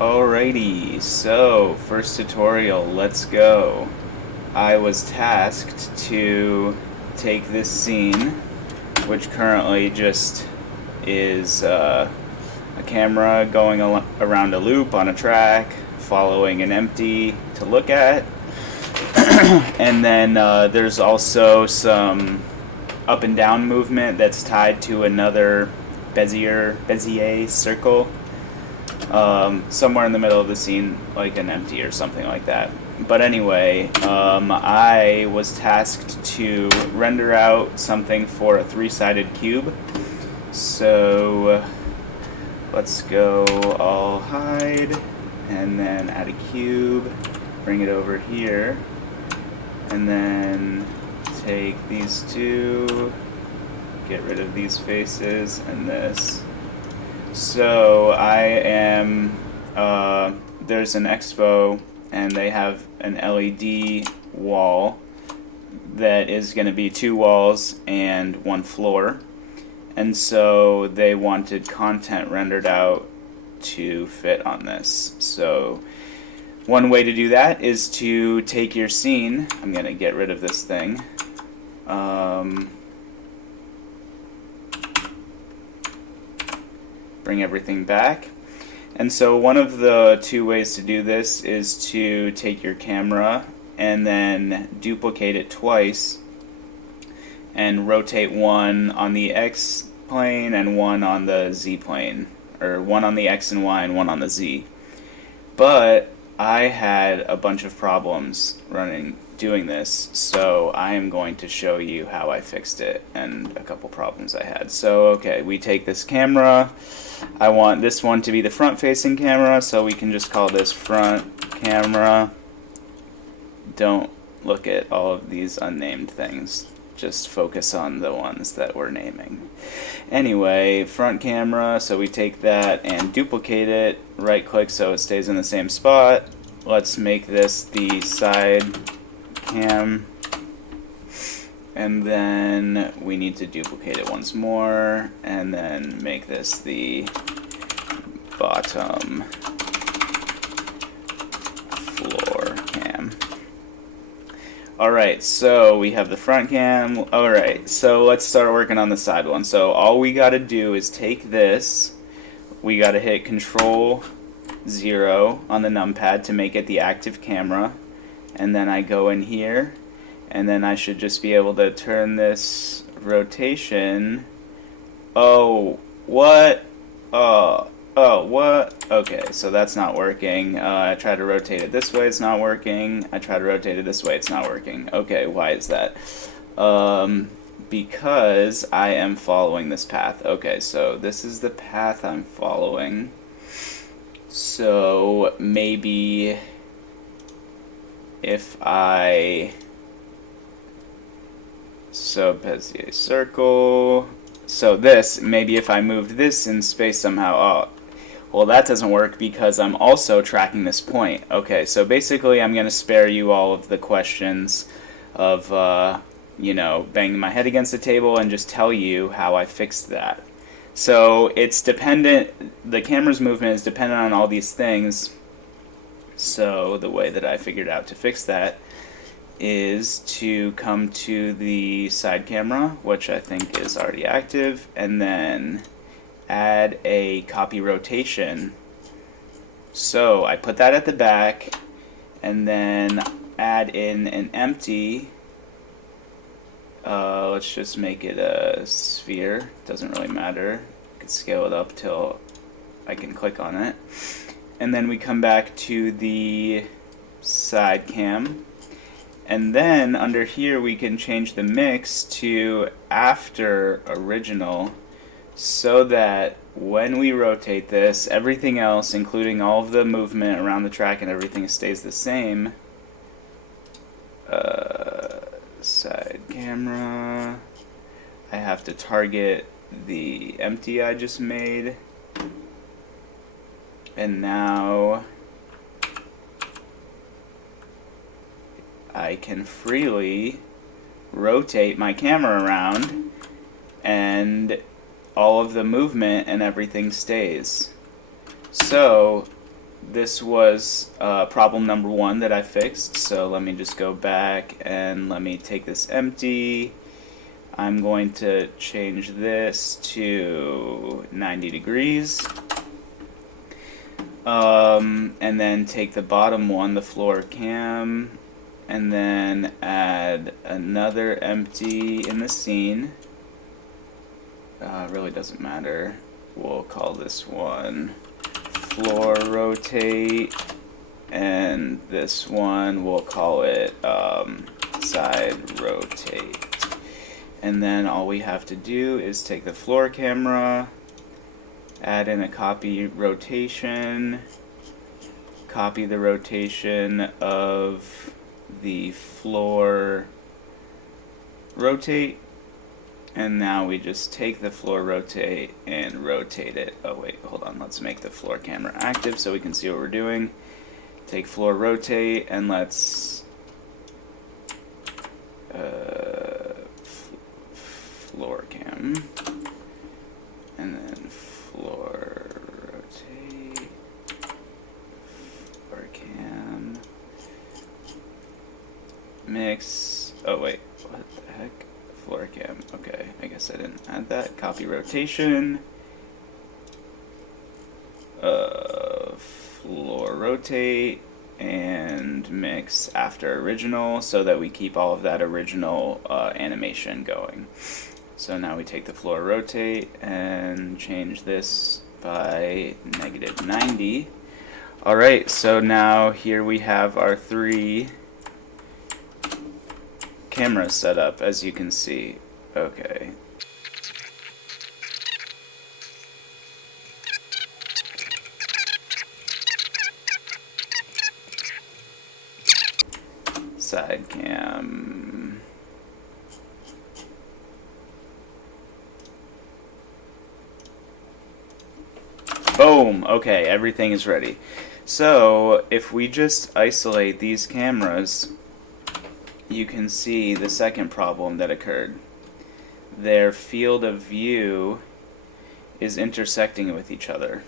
Alrighty, so first tutorial, let's go. I was tasked to take this scene, which currently just is a camera going around a loop on a track, following an empty to look at, and then there's also some up and down movement that's tied to another Bezier circle somewhere in the middle of the scene, like an empty or something like that. But anyway, I was tasked to render out something for a three-sided cube. So let's go all hide, and then add a cube, bring it over here, and then take these two, get rid of these faces and this. So I am, there's an expo and they have an LED wall that is going to be two walls and one floor. And so they wanted content rendered out to fit on this. So one way to do that is to take your scene. I'm going to get rid of this thing. Bring everything back. And so one of the two ways to do this is to take your camera and then duplicate it twice and rotate one on the X plane and one on the Z plane, or one on the X and Y and one on the Z. But I had a bunch of problems doing this, so I am going to show you how I fixed it and a couple problems I had. So okay, we take this camera. I want this one to be the front facing camera, so we can just call this front camera. Don't look at all of these unnamed things, just focus on the ones that we're naming. Anyway, front camera, so we take that and duplicate it, right click so it stays in the same spot. Let's make this the side cam, and then we need to duplicate it once more and then make this the bottom floor cam. Alright, so we have the front cam. Alright, so let's start working on the side one. So all we gotta do is take this, we gotta hit Control 0 on the numpad to make it the active camera, and then I go in here, and then I should just be able to turn this rotation. Oh, what? Oh, what? Okay, so that's not working. I tried to rotate it this way, it's not working. I tried to rotate it this way, it's not working. Okay, why is that? Because I am following this path. Okay, so this is the path I'm following. So maybe if I Bezier circle, so this, maybe if I moved this in space somehow, oh, well that doesn't work because I'm also tracking this point. Okay, so basically I'm going to spare you all of the questions of, you know, banging my head against the table and just tell you how I fixed that. So it's dependent, the camera's movement is dependent on all these things. So the way that I figured out to fix that is to come to the side camera, which I think is already active, and then add a copy rotation. So I put that at the back, and then add in an empty. Let's just make it a sphere, doesn't really matter. I can scale it up till I can click on it. And then we come back to the side cam, and then under here we can change the mix to after original, so that when we rotate this, everything else, including all of the movement around the track and everything, stays the same. Side camera, I have to target the empty I just made. And now I can freely rotate my camera around all of the movement and everything stays. So this was problem number 1 that I fixed. So let me just go back and let me take this empty. I'm going to change this to 90 degrees. And then take the bottom one, the floor cam, and then add another empty in the scene. Really doesn't matter. We'll call this one floor rotate, and this one we'll call it side rotate. And then all we have to do is take the floor camera, add in a copy rotation, copy the rotation of the floor rotate, and now we just take the floor rotate and rotate it. Oh wait, hold on, let's make the floor camera active so we can see what we're doing. Take floor rotate and let's floor cam, and then floor rotate, floor cam, mix. Oh wait, what the heck? Floor cam. Okay, I guess I didn't add that. Copy rotation, floor rotate, and mix after original so that we keep all of that original animation going. So now we take the floor rotate and change this by -90. Alright, so now here we have our 3 cameras set up, as you can see. Okay. Side cam. Boom! Okay, everything is ready. So, if we just isolate these cameras, you can see the second problem that occurred. Their field of view is intersecting with each other.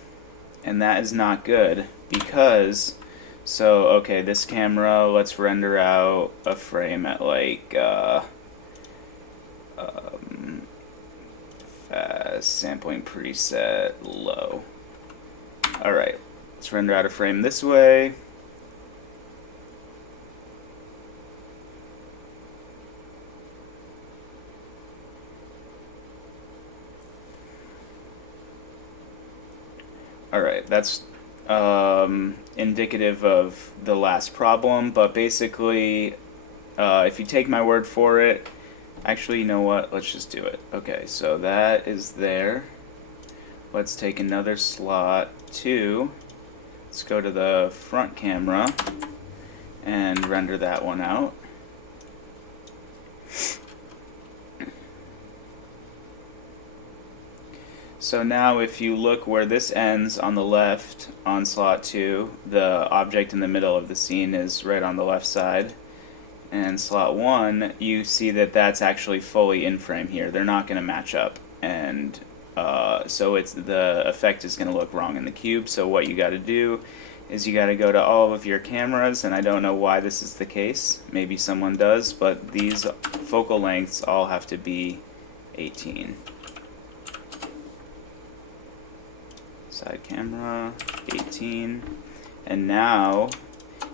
And that is not good because, so okay, this camera, let's render out a frame at like fast sampling preset low. Alright, let's render out a frame this way. Alright, that's indicative of the last problem, but basically, if you take my word for it, actually, you know what, let's just do it. Okay, so that is there. Let's take another slot 2. Let's go to the front camera and render that one out. So now if you look where this ends on the left on slot 2, the object in the middle of the scene is right on the left side. And slot 1, you see that that's actually fully in frame here. They're not going to match up. And so the effect is going to look wrong in the cube. So what you got to do is you got to go to all of your cameras, and I don't know why this is the case. Maybe someone does, but these focal lengths all have to be 18. Side camera, 18. And now,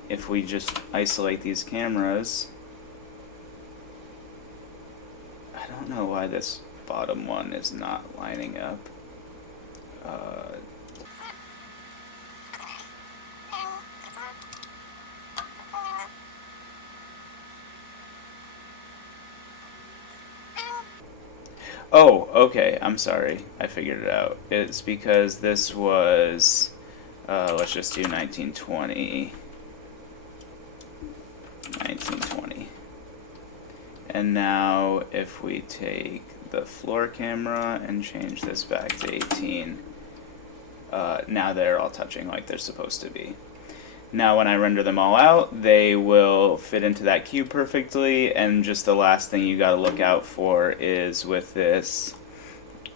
if we just isolate these cameras, I don't know why this bottom one is not lining up. Oh, okay, I'm sorry. I figured it out. It's because this was, let's just do 1920. 1920. And now if we take the floor camera and change this back to 18, now they're all touching like they're supposed to be. Now when I render them all out, they will fit into that cube perfectly, and just the last thing you gotta look out for is with this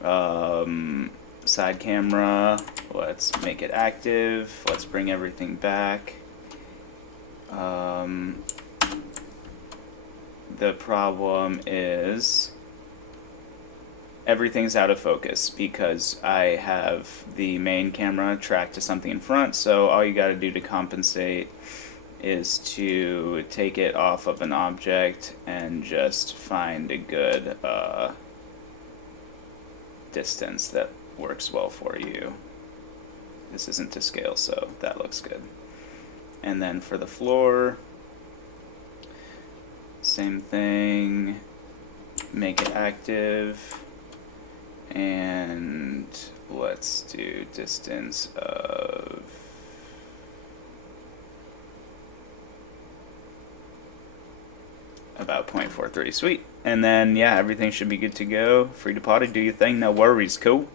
side camera, Let's make it active. Let's bring everything back. The problem is everything's out of focus because I have the main camera tracked to something in front, so all you gotta do to compensate is to take it off of an object and just find a good distance that works well for you. This isn't to scale, so that looks good. And then for the floor, same thing, make it active, and let's do distance of about 0.43. Sweet. And then, yeah, everything should be good to go. Free to potty, do your thing, no worries. Cool.